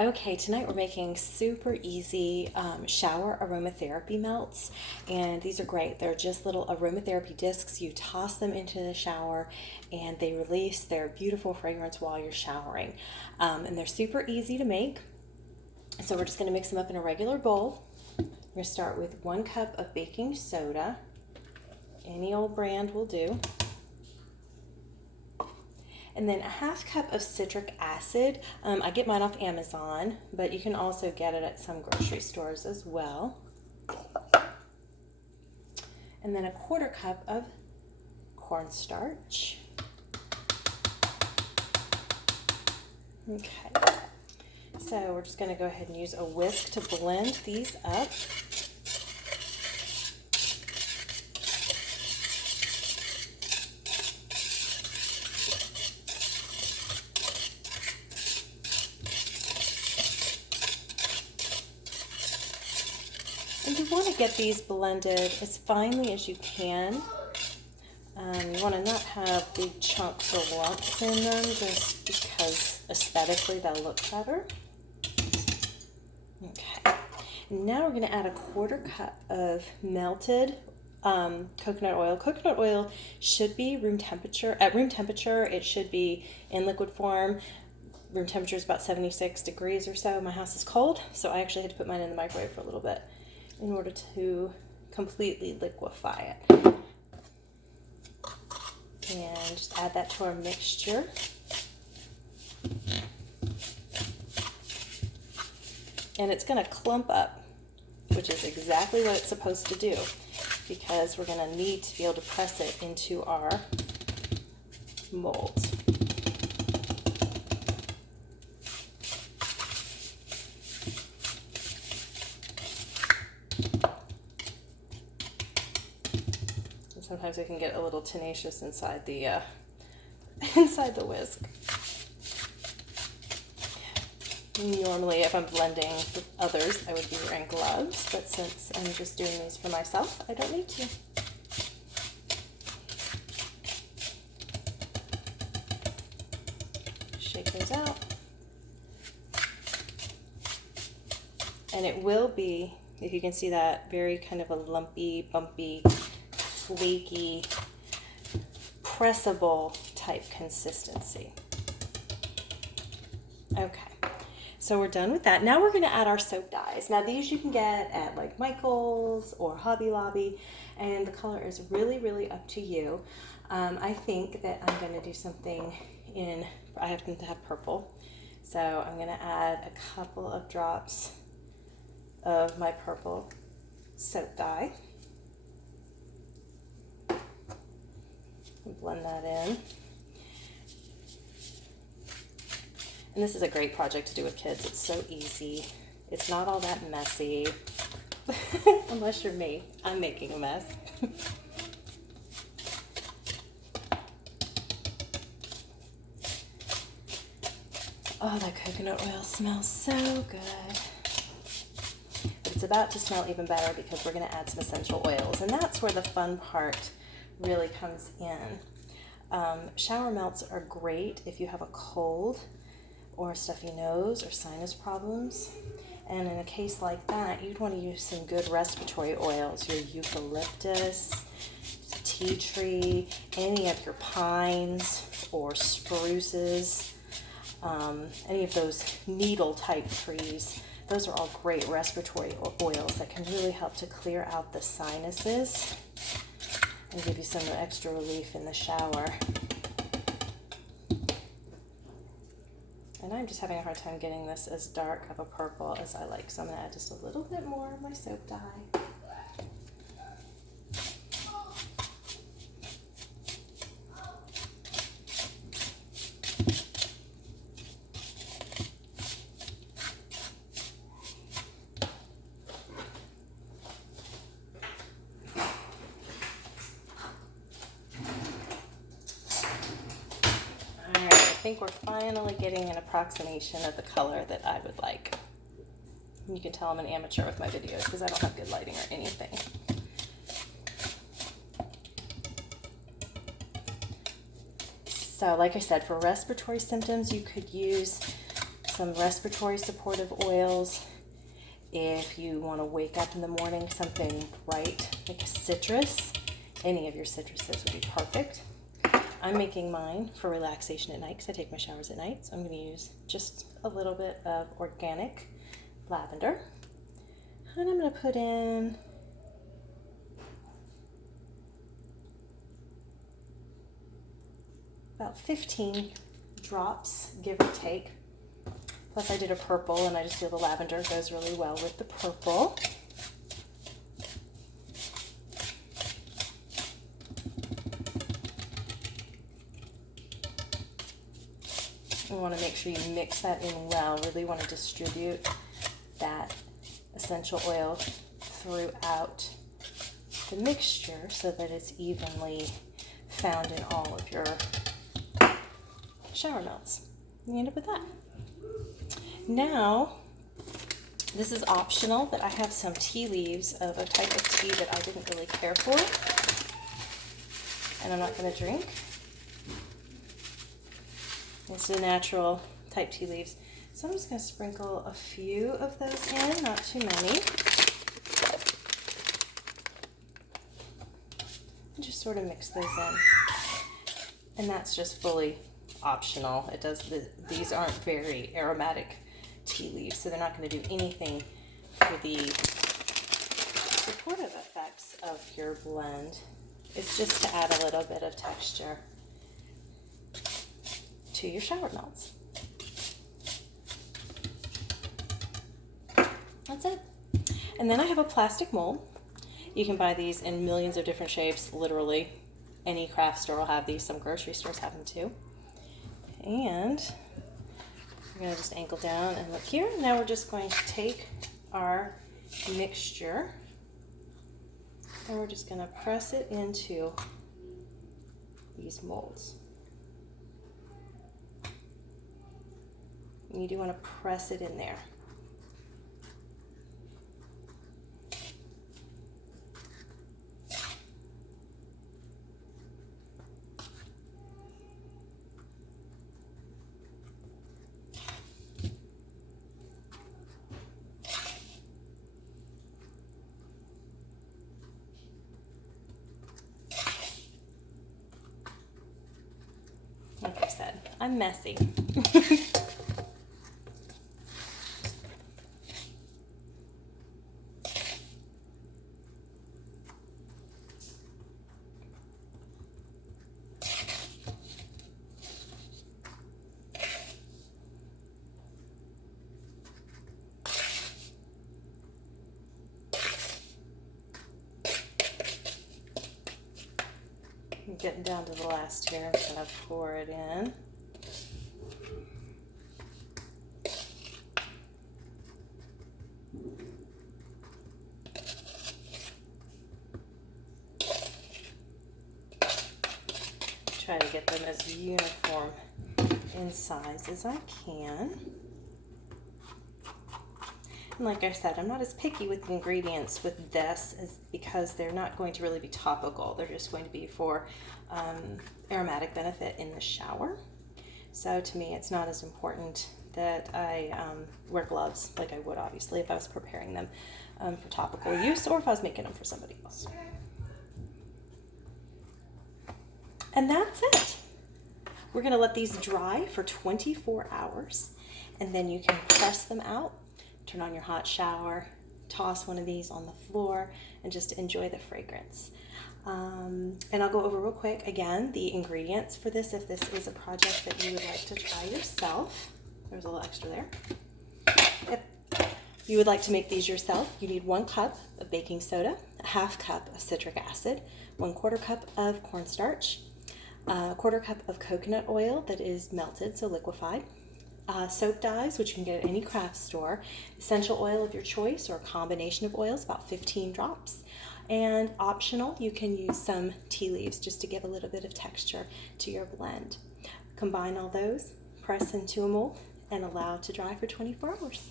Okay, tonight we're making super easy shower aromatherapy melts, and these are great. They're just little aromatherapy discs. You toss them into the shower and they release their beautiful fragrance while you're showering. And they're super easy to make. So we're just going to mix them up in a regular bowl. We're going to start with 1 cup of baking soda. Any old brand will do. And then a 1/2 cup of citric acid. I get mine off Amazon, but you can also get it at some grocery stores as well. And then a 1/4 cup of cornstarch. Okay, so we're just going to go ahead and use a whisk to blend these up. And you want to get these blended as finely as you can. You want to not have big chunks or lumps in them just because aesthetically they'll look better. Okay, now we're going to add a 1/4 cup of melted coconut oil. Coconut oil should be room temperature. At room temperature, it should be in liquid form. Room temperature is about 76 degrees or so. My house is cold, so I actually had to put mine in the microwave for a little bit in order to completely liquefy it. And just add that to our mixture. And it's going to clump up, which is exactly what it's supposed to do, because we're going to need to be able to press it into our molds. Sometimes it can get a little tenacious inside the whisk. Normally, if I'm blending with others, I would be wearing gloves, but since I'm just doing these for myself, I don't need to. Shake those out. And it will be, if you can see that, very kind of a lumpy, bumpy, flaky, pressable type consistency. Okay, so we're done with that. Now we're going to add our soap dyes. Now these you can get at like Michael's or Hobby Lobby, and the color is really, really up to you. I think that I'm going to do something in, I happen to have purple, so I'm going to add a couple of drops of my purple soap dye. Blend that in. And this is a great project to do with kids. It's so easy. It's not all that messy. Unless you're me. I'm making a mess. Oh, that coconut oil smells so good. But it's about to smell even better because we're going to add some essential oils. And that's where the fun part really comes in. Shower melts are great if you have a cold or a stuffy nose or sinus problems. And in a case like that, you'd want to use some good respiratory oils, your eucalyptus, tea tree, any of your pines or spruces, any of those needle type trees. Those are all great respiratory oils that can really help to clear out the sinuses and give you some extra relief in the shower. And I'm just having a hard time getting this as dark of a purple as I like, so I'm going to add just a little bit more of my soap dye. I think we're finally getting an approximation of the color that I would like. You can tell I'm an amateur with my videos because I don't have good lighting or anything. So like I said, for respiratory symptoms, you could use some respiratory supportive oils. If you want to wake up in the morning, something bright like a citrus, any of your citruses would be perfect. I'm making mine for relaxation at night because I take my showers at night. So I'm going to use just a little bit of organic lavender. And I'm going to put in about 15 drops, give or take. Plus I did a purple, and I just feel the lavender goes really well with the purple. You want to make sure you mix that in well. Really want to distribute that essential oil throughout the mixture so that it's evenly found in all of your shower melts. You end up with that. Now, this is optional, but I have some tea leaves of a type of tea that I didn't really care for, and I'm not going to drink. It's the natural type tea leaves. So I'm just going to sprinkle a few of those in, not too many. And just sort of mix those in. And that's just fully optional. These aren't very aromatic tea leaves, so they're not going to do anything for the supportive effects of your blend. It's just to add a little bit of texture to your shower melts. That's it. And then I have a plastic mold. You can buy these in millions of different shapes, literally. Any craft store will have these. Some grocery stores have them too. And I'm going to just angle down and look here. Now we're just going to take our mixture and we're just going to press it into these molds. And you do want to press it in there. Like I said, I'm messy. Getting down to the last here, I'm just going to pour it in. Try to get them as uniform in size as I can. And like I said, I'm not as picky with the ingredients with this because they're not going to really be topical. They're just going to be for aromatic benefit in the shower. So to me, it's not as important that I wear gloves like I would obviously if I was preparing them for topical use or if I was making them for somebody else. And that's it. We're going to let these dry for 24 hours and then you can press them out. Turn on your hot shower, toss one of these on the floor, and just enjoy the fragrance. And I'll go over real quick, again, the ingredients for this if this is a project that you would like to try yourself. There's a little extra there. If you would like to make these yourself, you need 1 cup of baking soda, a 1/2 cup of citric acid, 1/4 cup of cornstarch, a 1/4 cup of coconut oil that is melted, so liquefied, soap dyes, which you can get at any craft store, essential oil of your choice or a combination of oils, about 15 drops, and optional, you can use some tea leaves just to give a little bit of texture to your blend. Combine all those, press into a mold, and allow to dry for 24 hours.